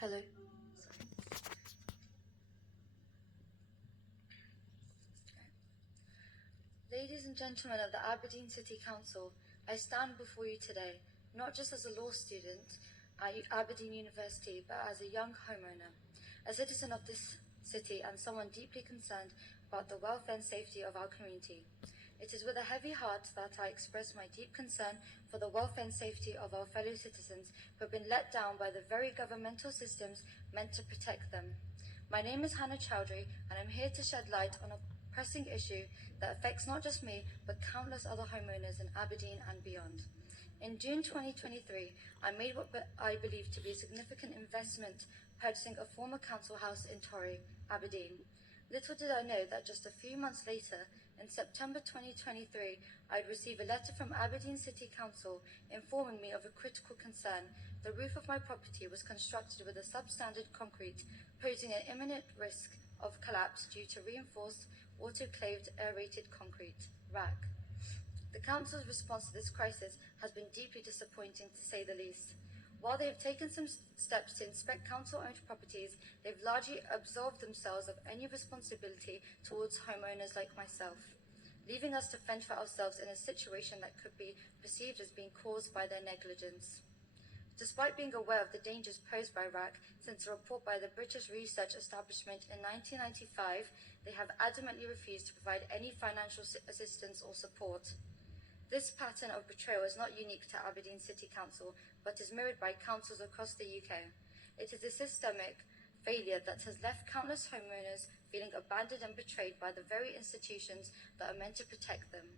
Hello. Ladies and gentlemen of the Aberdeen City Council, I stand before you today, not just as a law student at Aberdeen University, but as a young homeowner, a citizen of this city and someone deeply concerned about the welfare and safety of our community. It is with a heavy heart that I express my deep concern for the welfare and safety of our fellow citizens who have been let down by the very governmental systems meant to protect them. My name is Wilson Chowdhry, and I'm here to shed light on a pressing issue that affects not just me, but countless other homeowners in Aberdeen and beyond. In June 2023, I made what I believe to be a significant investment purchasing a former council house in Torry, Aberdeen. Little did I know that just a few months later, in September 2023, I'd receive a letter from Aberdeen City Council informing me of a critical concern. The roof of my property was constructed with a substandard concrete, posing an imminent risk of collapse due to reinforced autoclaved aerated concrete, RAAC. The Council's response to this crisis has been deeply disappointing, to say the least. While they have taken some steps to inspect council-owned properties, they've largely absolved themselves of any responsibility towards homeowners like myself, leaving us to fend for ourselves in a situation that could be perceived as being caused by their negligence. Despite being aware of the dangers posed by RAAC since a report by the British Research Establishment in 1995, they have adamantly refused to provide any financial assistance or support. This pattern of betrayal is not unique to Aberdeen City Council, but is mirrored by councils across the UK. It is a systemic failure that has left countless homeowners feeling abandoned and betrayed by the very institutions that are meant to protect them.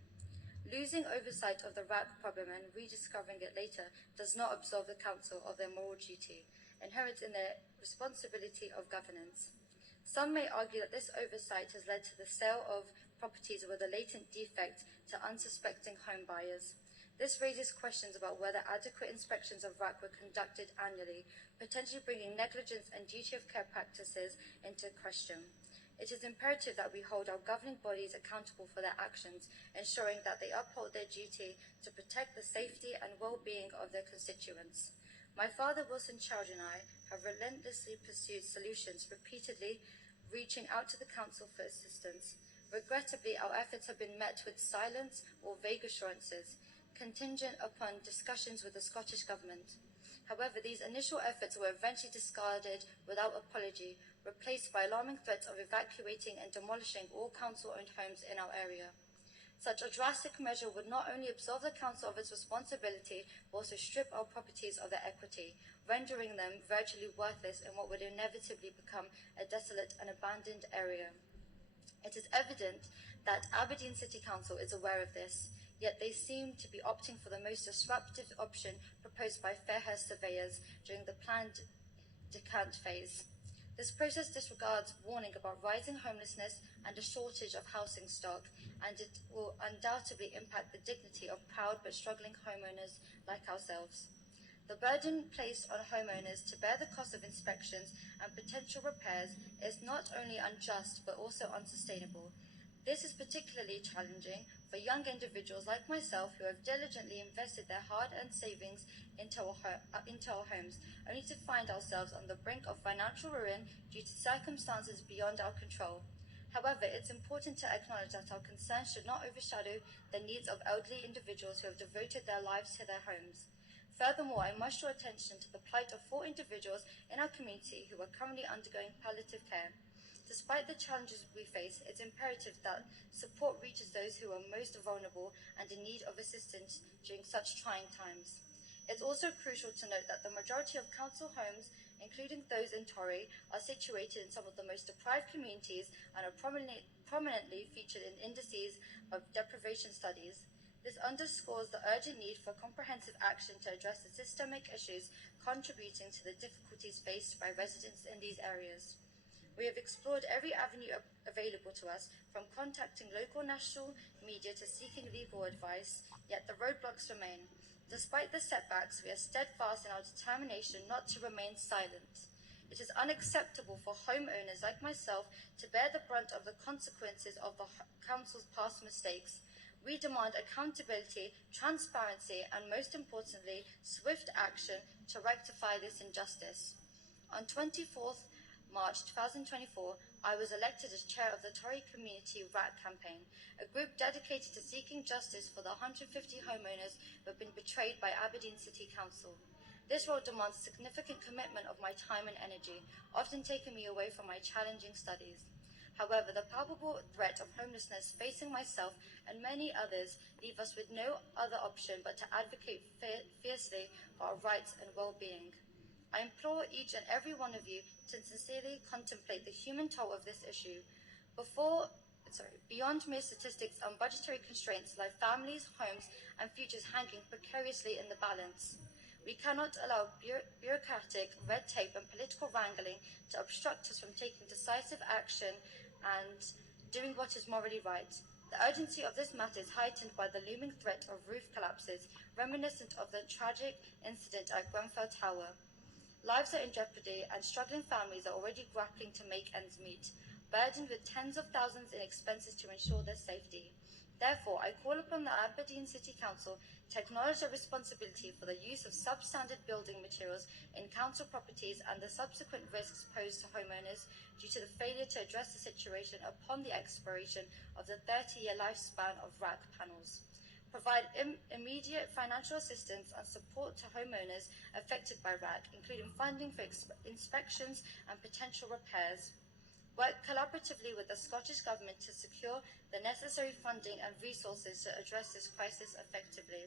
Losing oversight of the RAAC problem and rediscovering it later does not absolve the council of their moral duty, inherent in their responsibility of governance. Some may argue that this oversight has led to the sale of properties with a latent defect to unsuspecting home buyers. This raises questions about whether adequate inspections of RAAC were conducted annually, potentially bringing negligence and duty of care practices into question. It is imperative that we hold our governing bodies accountable for their actions, ensuring that they uphold their duty to protect the safety and well-being of their constituents. My father, Wilson Chowdhry, and I have relentlessly pursued solutions, repeatedly reaching out to the council for assistance. Regrettably, our efforts have been met with silence or vague assurances, contingent upon discussions with the Scottish Government. However, these initial efforts were eventually discarded without apology, replaced by alarming threats of evacuating and demolishing all council-owned homes in our area. Such a drastic measure would not only absolve the council of its responsibility, but also strip our properties of their equity, rendering them virtually worthless in what would inevitably become a desolate and abandoned area. It is evident that Aberdeen City Council is aware of this, yet they seem to be opting for the most disruptive option proposed by Fairhurst surveyors during the planned decant phase. This process disregards warning about rising homelessness and a shortage of housing stock, and it will undoubtedly impact the dignity of proud but struggling homeowners like ourselves. The burden placed on homeowners to bear the cost of inspections and potential repairs is not only unjust but also unsustainable. This is particularly challenging for young individuals like myself who have diligently invested their hard-earned savings into our homes, only to find ourselves on the brink of financial ruin due to circumstances beyond our control. However, it's important to acknowledge that our concerns should not overshadow the needs of elderly individuals who have devoted their lives to their homes. Furthermore, I must draw attention to the plight of 4 individuals in our community who are currently undergoing palliative care. Despite the challenges we face, it's imperative that support reaches those who are most vulnerable and in need of assistance during such trying times. It's also crucial to note that the majority of council homes, including those in Torry, are situated in some of the most deprived communities and are prominently featured in indices of deprivation studies. This underscores the urgent need for comprehensive action to address the systemic issues contributing to the difficulties faced by residents in these areas. We have explored every avenue available to us, from contacting local national media to seeking legal advice, yet the roadblocks remain. Despite the setbacks, we are steadfast in our determination not to remain silent. It is unacceptable for homeowners like myself to bear the brunt of the consequences of the council's past mistakes. We demand accountability, transparency, and most importantly, swift action to rectify this injustice. On 24th March 2024, I was elected as chair of the Tory Community RAAC campaign, a group dedicated to seeking justice for the 150 homeowners who have been betrayed by Aberdeen City Council. This role demands significant commitment of my time and energy, often taking me away from my challenging studies. However, the palpable threat of homelessness facing myself and many others leave us with no other option but to advocate fiercely for our rights and well-being. I implore each and every one of you to sincerely contemplate the human toll of this issue. Beyond mere statistics and budgetary constraints lie families, homes, and futures hanging precariously in the balance. We cannot allow bureaucratic red tape and political wrangling to obstruct us from taking decisive action and doing what is morally right. The urgency of this matter is heightened by the looming threat of roof collapses, reminiscent of the tragic incident at Grenfell Tower. Lives are in jeopardy, and struggling families are already grappling to make ends meet, burdened with tens of thousands in expenses to ensure their safety. Therefore, I call upon the Aberdeen City Council to acknowledge their responsibility for the use of substandard building materials in council properties and the subsequent risks posed to homeowners due to the failure to address the situation upon the expiration of the 30-year lifespan of RAAC panels. Provide immediate financial assistance and support to homeowners affected by RAAC, including funding for inspections and potential repairs. Work collaboratively with the Scottish Government to secure the necessary funding and resources to address this crisis effectively.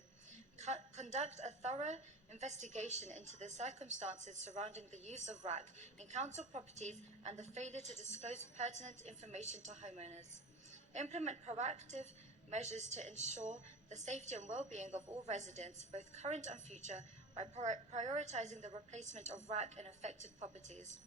Conduct a thorough investigation into the circumstances surrounding the use of RAAC in council properties and the failure to disclose pertinent information to homeowners. Implement proactive measures to ensure the safety and well-being of all residents, both current and future, by prioritising the replacement of RAAC in affected properties.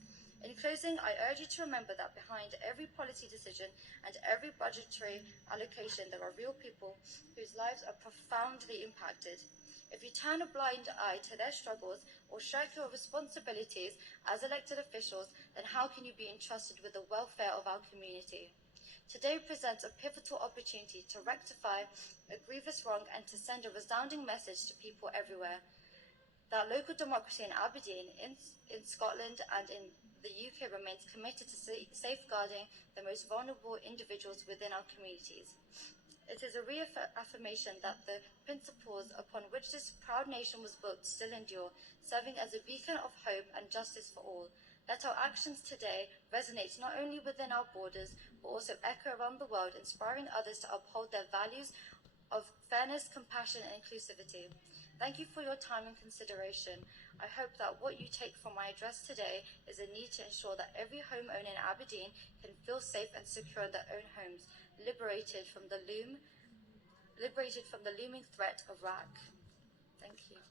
In closing, I urge you to remember that behind every policy decision and every budgetary allocation, there are real people whose lives are profoundly impacted. If you turn a blind eye to their struggles or shirk your responsibilities as elected officials, then how can you be entrusted with the welfare of our community? Today presents a pivotal opportunity to rectify a grievous wrong and to send a resounding message to people everywhere that local democracy in Aberdeen, in Scotland and in the UK remains committed to safeguarding the most vulnerable individuals within our communities. It is a reaffirmation that the principles upon which this proud nation was built still endure, serving as a beacon of hope and justice for all. Let our actions today resonate not only within our borders, but also echo around the world, inspiring others to uphold their values of fairness, compassion, and inclusivity. Thank you for your time and consideration. I hope that what you take from my address today is a need to ensure that every homeowner in Aberdeen can feel safe and secure in their own homes, liberated from the looming threat of RAAC. Thank you.